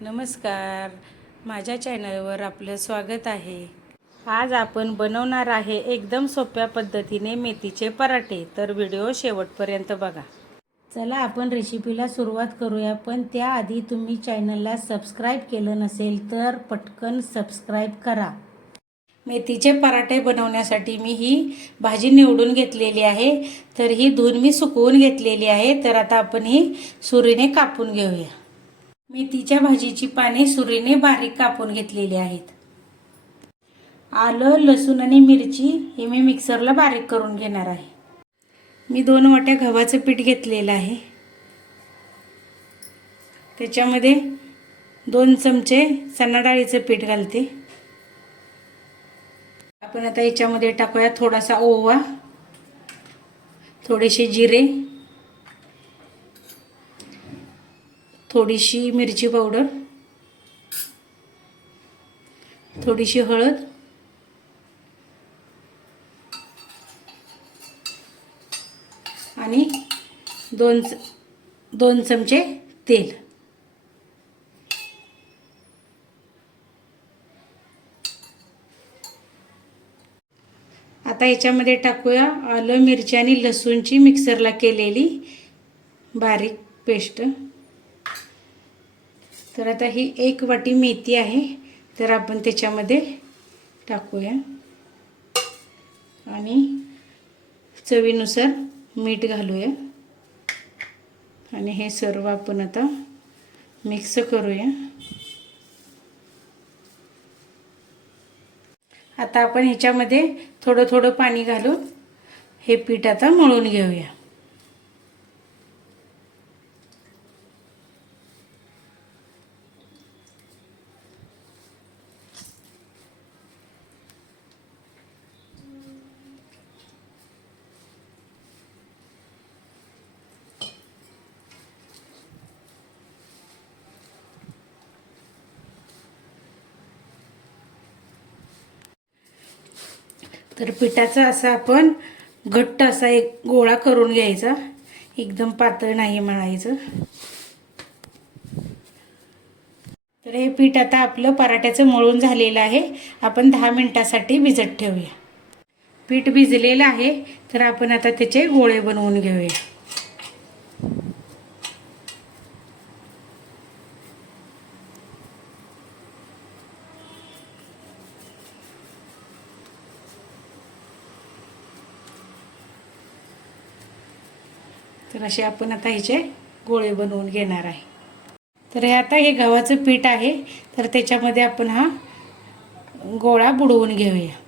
नमस्कार, माझ्या चॅनलवर आपलं स्वागत आहे। आज आपण बनवणार आहे एकदम सोप्या पद्धतीने मेथीचे पराठे, तर व्हिडिओ शेवटपर्यंत बघा। चला आपण रेसिपीला सुरुवात करूया, पण त्याआधी तुम्ही चॅनलला सबस्क्राईब केलं नसेल तर पटकन सबस्क्राईब करा। मेथीचे पराठे बनवण्यासाठी मी ही भाजी निवडून घेतलेली आहे, तर ही धुवून मी सुकवून घेतलेली आहे। तर आता आपण ही सुरीने कापून घेऊया। मेथीच्या भाजीची पाने सुरीने बारीक कापून घेतलेली आहेत। आलं, लसूण आणि मिरची हे मी मिक्सरला बारीक करून घेणार आहे। मी 2 वाट्या गव्हाचं पीठ घेतलेलं आहे। त्याच्यामध्ये 2 चमचे चणा डाळीचं पीठ घालते। आपण आता याच्यामध्ये टाकूया थोडासा ओवा, थोडेसे जिरे, थोडीशी मिरची पावडर, थोडीशी हळद आणि 2 चमचे तेल। आता याच्यामध्ये टाकूया आलं, मिरची आणि लसूणची मिक्सरला केलेली बारीक पेस्ट। तर आता ही 1 वाटी मेथी आहे, तर आपण त्याच्यामध्ये टाकूया आणि चवीनुसार मीठ घालूया आणि हे सर्व आपण आता मिक्स करूया। आता आपण ह्याच्यामध्ये थोडं थोडं पाणी घालून हे पीठ आता मळून घेऊया। तर पिठाचा असा आपण घट्ट असा एक गोळा करून घ्यायचा, एकदम पातळ नाही मळायचं। तर हे पीठ आता आपलं पराठ्याचं मळून झालेलं आहे। आपण 10 मिनिटांसाठी भिजत ठेवूया। पीठ भिजलेलं आहे, तर आपण आता त्याचे गोळे बनवून घेऊया। तर असे आपण आता ह्याचे गोळे बनवून घेणार आहे। तर हे आता हे गव्हाचं पीठ आहे, तर त्याच्यामध्ये आपण हा गोळा बुडवून घेऊया।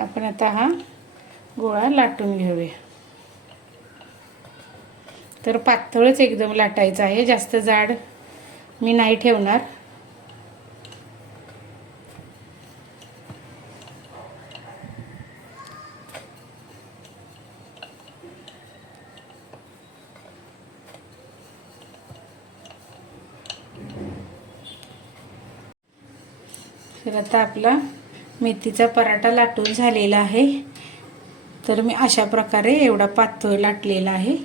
आपण आता हा गोळा लाटून घेऊया। तर पातळच एकदम लाटायचा आहे, जास्त जाड मी नाही ठेवणार। तर आता आपला मेथीचा पराठा लाटून झालेला आहे। तर मी अशा प्रकारे एवढा पातळ लाटलेला आहे।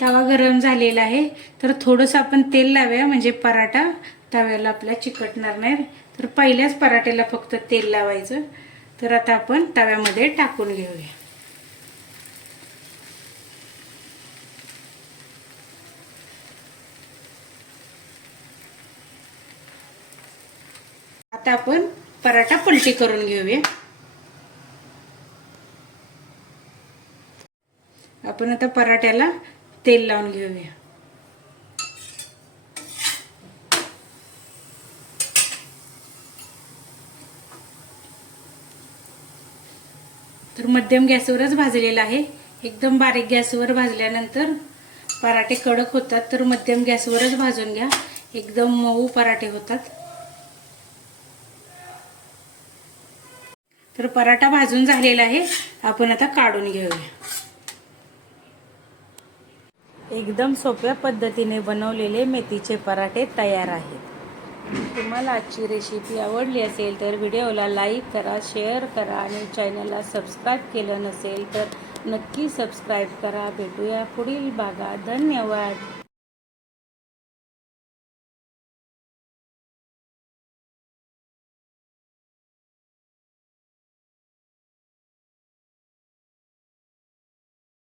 तवा गरम झालेला आहे, तर थोडंसं आपण तेल लावूया, म्हणजे पराठा तव्याला आपल्या चिकटणार नाही। तर पहिल्याच पराठ्याला फक्त तेल लावायचं। तर आता आपण तव्यामध्ये टाकून घेऊया। आता आपण पराठा पलटी करून घेऊया। आपण आता पराठ्याला तेल लावून घेऊया। तर मध्यम गॅसवरच भाजलेला आहे। एकदम बारीक गॅसवर भाजल्यानंतर पराठे कडक होतात, तर मध्यम गॅसवरच भाजून घ्या, एकदम मऊ पराठे होतात। तर पराठा भाजून झालेला आहे, आपण आता काढून घेऊया। एकदम सोप्या पद्धतीने बनवलेले मेथीचे पराठे तयार आहेत. तुम्हाला आजची रेसिपी आवडली असेल तर व्हिडिओला लाईक करा, शेअर करा आणि चॅनलला सबस्क्राईब केलं नसेल तर नक्की सबस्क्राईब करा. भेटूया पुढील भागात. धन्यवाद.